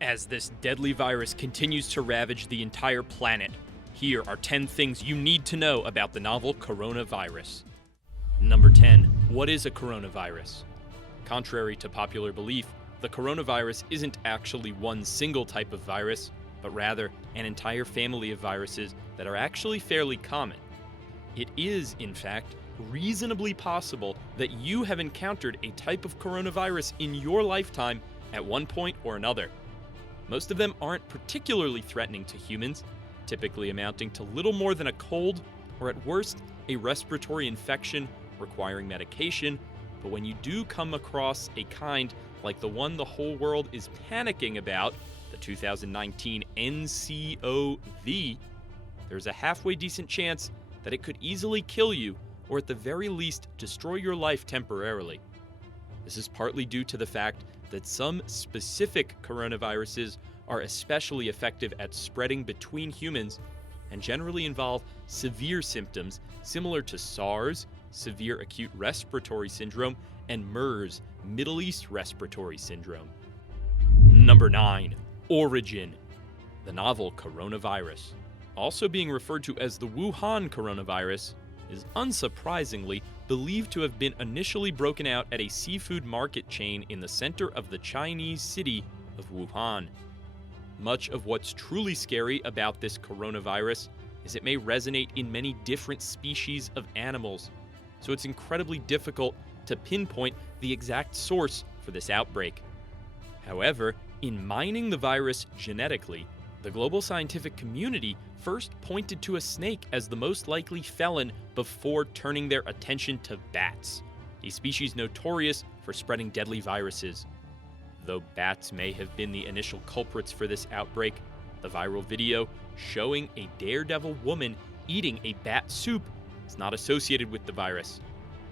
As this deadly virus continues to ravage the entire planet, here are 10 things you need to know about the novel coronavirus. Number 10. What is a coronavirus? Contrary to popular belief, the coronavirus isn't actually one single type of virus, but rather an entire family of viruses that are actually fairly common. It is, in fact, reasonably possible that you have encountered a type of coronavirus in your lifetime at one point or another. Most of them aren't particularly threatening to humans, typically amounting to little more than a cold, or at worst, a respiratory infection requiring medication. But when you do come across a kind like the one the whole world is panicking about, the 2019 NCOV, there's a halfway decent chance that it could easily kill you, or at the very least destroy your life temporarily. This is partly due to the fact that some specific coronaviruses are especially effective at spreading between humans and generally involve severe symptoms similar to SARS, severe acute respiratory syndrome, and MERS, Middle East respiratory syndrome. Number 9. Origin. The novel coronavirus, also being referred to as the Wuhan coronavirus, is unsurprisingly believed to have been initially broken out at a seafood market chain in the center of the Chinese city of Wuhan. Much of what's truly scary about this coronavirus is it may resonate in many different species of animals, so it's incredibly difficult to pinpoint the exact source for this outbreak. However, in mining the virus genetically, the global scientific community first pointed to a snake as the most likely felon before turning their attention to bats, a species notorious for spreading deadly viruses. Though bats may have been the initial culprits for this outbreak, the viral video showing a daredevil woman eating a bat soup is not associated with the virus.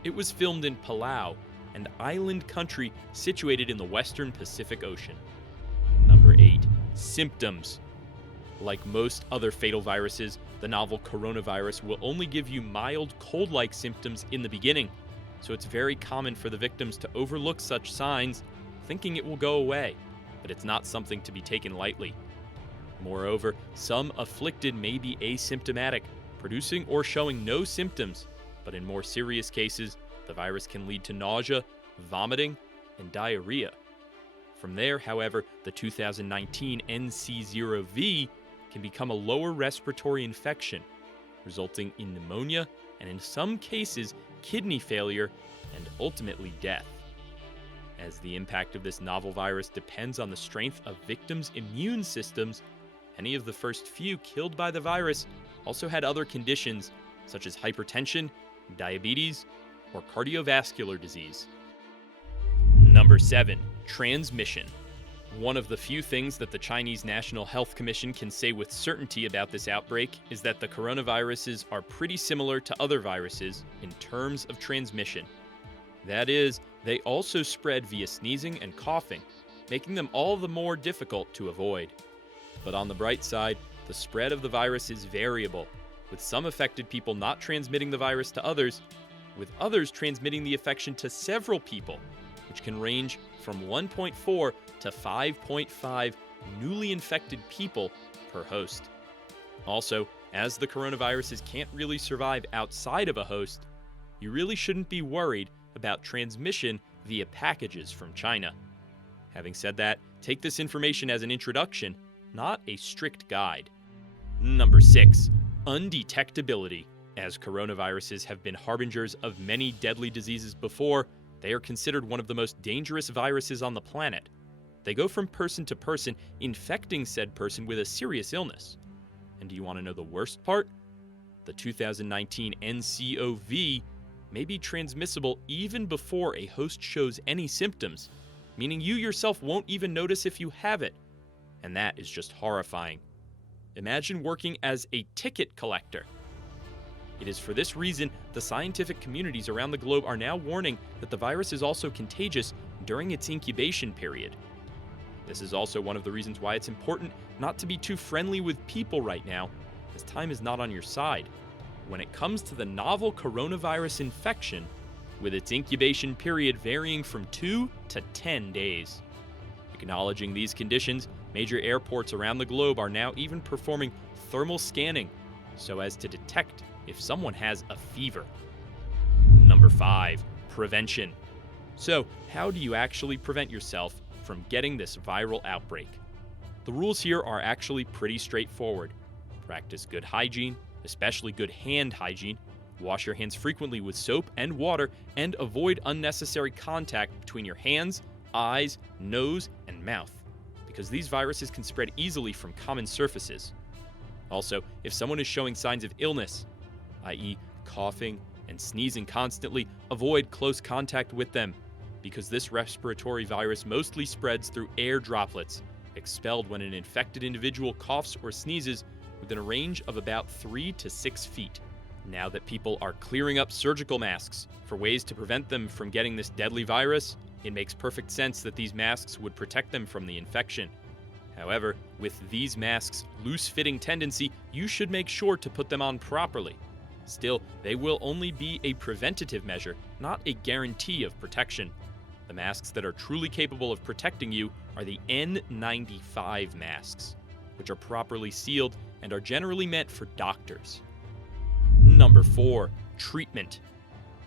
It was filmed in Palau, an island country situated in the western Pacific Ocean. Number 8. Symptoms. Like most other fatal viruses, the novel coronavirus will only give you mild cold-like symptoms in the beginning, so it's very common for the victims to overlook such signs, thinking it will go away, but it's not something to be taken lightly. Moreover, some afflicted may be asymptomatic, producing or showing no symptoms, but in more serious cases, the virus can lead to nausea, vomiting, and diarrhea. From there, however, the 2019 NC0V can become a lower respiratory infection, resulting in pneumonia and, in some cases, kidney failure and ultimately death. As the impact of this novel virus depends on the strength of victims' immune systems, any of the first few killed by the virus also had other conditions such as hypertension, diabetes, or cardiovascular disease. Number 7. Transmission. One of the few things that the Chinese National Health Commission can say with certainty about this outbreak is that the coronaviruses are pretty similar to other viruses in terms of transmission. That is, they also spread via sneezing and coughing, making them all the more difficult to avoid. But on the bright side, the spread of the virus is variable, with some affected people not transmitting the virus to others, with others transmitting the infection to several people, which can range from 1.4 to 5.5 newly infected people per host. Also, as the coronaviruses can't really survive outside of a host, you really shouldn't be worried about transmission via packages from China. Having said that, take this information as an introduction, not a strict guide. Number 6. Undetectability. As coronaviruses have been harbingers of many deadly diseases before, they are considered one of the most dangerous viruses on the planet. They go from person to person, infecting said person with a serious illness. And do you want to know the worst part? The 2019 NCOV may be transmissible even before a host shows any symptoms, meaning you yourself won't even notice if you have it. And that is just horrifying. Imagine working as a ticket collector. It is for this reason the scientific communities around the globe are now warning that the virus is also contagious during its incubation period. This is also one of the reasons why it's important not to be too friendly with people right now, as time is not on your side. When it comes to the novel coronavirus infection, with its incubation period varying from 2 to 10 days. Acknowledging these conditions, major airports around the globe are now even performing thermal scanning so as to detect if someone has a fever. Number 5. Prevention. So, how do you actually prevent yourself from getting this viral outbreak? The rules here are actually pretty straightforward. Practice good hygiene, especially good hand hygiene. Wash your hands frequently with soap and water, and avoid unnecessary contact between your hands, eyes, nose, and mouth, because these viruses can spread easily from common surfaces. Also, if someone is showing signs of illness, i.e., coughing and sneezing constantly, avoid close contact with them, because this respiratory virus mostly spreads through air droplets, expelled when an infected individual coughs or sneezes within a range of about 3 to 6 feet. Now that people are clearing up surgical masks for ways to prevent them from getting this deadly virus, it makes perfect sense that these masks would protect them from the infection. However, with these masks' loose-fitting tendency, you should make sure to put them on properly. Still, they will only be a preventative measure, not a guarantee of protection. The masks that are truly capable of protecting you are the N95 masks, which are properly sealed and are generally meant for doctors. Number 4. Treatment.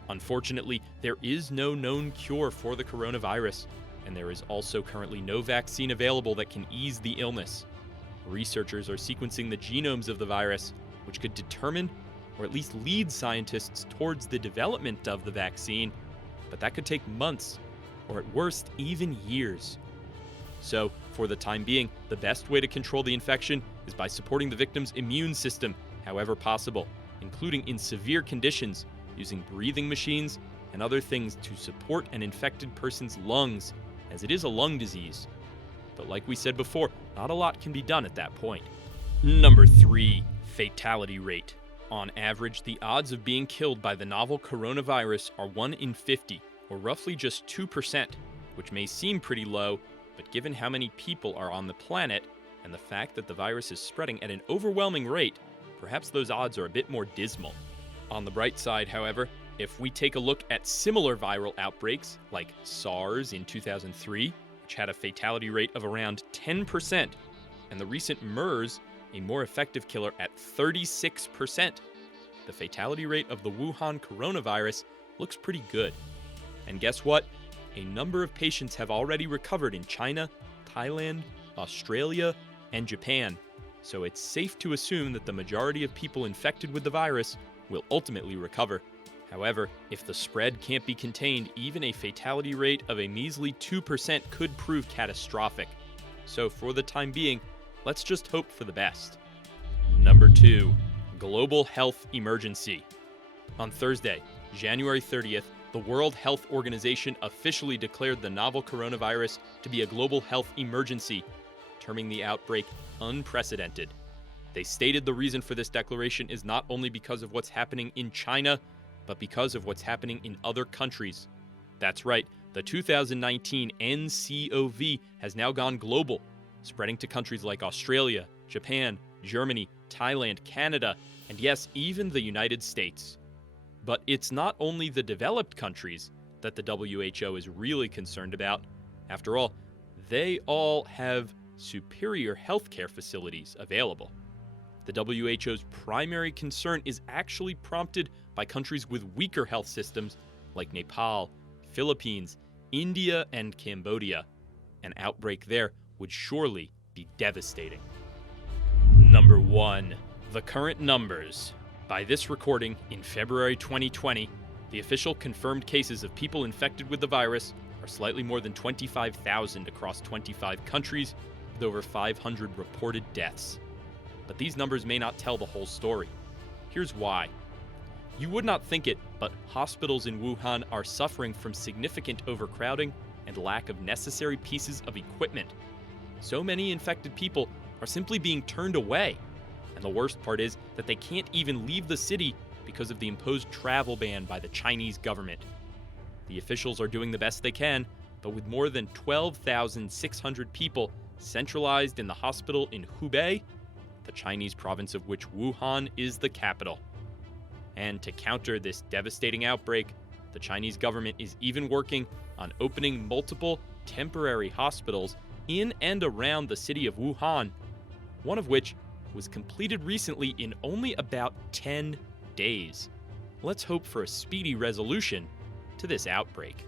Unfortunately, there is no known cure for the coronavirus, and there is also currently no vaccine available that can ease the illness. Researchers are sequencing the genomes of the virus, which could determine or at least lead scientists towards the development of the vaccine, but that could take months, or at worst, even years. So, for the time being, the best way to control the infection is by supporting the victim's immune system however possible, including in severe conditions, using breathing machines and other things to support an infected person's lungs, as it is a lung disease. But like we said before, not a lot can be done at that point. Number 3. Fatality rate. On average, the odds of being killed by the novel coronavirus are 1 in 50, or roughly just 2%, which may seem pretty low, but given how many people are on the planet, and the fact that the virus is spreading at an overwhelming rate, perhaps those odds are a bit more dismal. On the bright side, however, if we take a look at similar viral outbreaks, like SARS in 2003, which had a fatality rate of around 10%, and the recent MERS, a more effective killer at 36%, the fatality rate of the Wuhan coronavirus looks pretty good. And guess what? A number of patients have already recovered in China, Thailand, Australia, and Japan, so it's safe to assume that the majority of people infected with the virus will ultimately recover. However, if the spread can't be contained, even a fatality rate of a measly 2% could prove catastrophic. So for the time being, let's just hope for the best. Number 2. Global health emergency. On Thursday, January 30th, the World Health Organization officially declared the novel coronavirus to be a global health emergency, terming the outbreak unprecedented. They stated the reason for this declaration is not only because of what's happening in China, but because of what's happening in other countries. That's right, the 2019 NCOV has now gone global, spreading to countries like Australia, Japan, Germany, Thailand, Canada, and yes, even the United States. But it's not only the developed countries that the WHO is really concerned about. After all, they all have superior healthcare facilities available. The WHO's primary concern is actually prompted by countries with weaker health systems like Nepal, Philippines, India, and Cambodia. An outbreak there would surely be devastating. Number 1. The current numbers. By this recording, in February 2020, the official confirmed cases of people infected with the virus are slightly more than 25,000 across 25 countries, with over 500 reported deaths. But these numbers may not tell the whole story. Here's why. You would not think it, but hospitals in Wuhan are suffering from significant overcrowding and lack of necessary pieces of equipment. So many infected people are simply being turned away. And the worst part is that they can't even leave the city because of the imposed travel ban by the Chinese government. The officials are doing the best they can, but with more than 12,600 people centralized in the hospital in Hubei, the Chinese province of which Wuhan is the capital. And to counter this devastating outbreak, the Chinese government is even working on opening multiple temporary hospitals in and around the city of Wuhan, one of which was completed recently in only about 10 days. Let's hope for a speedy resolution to this outbreak.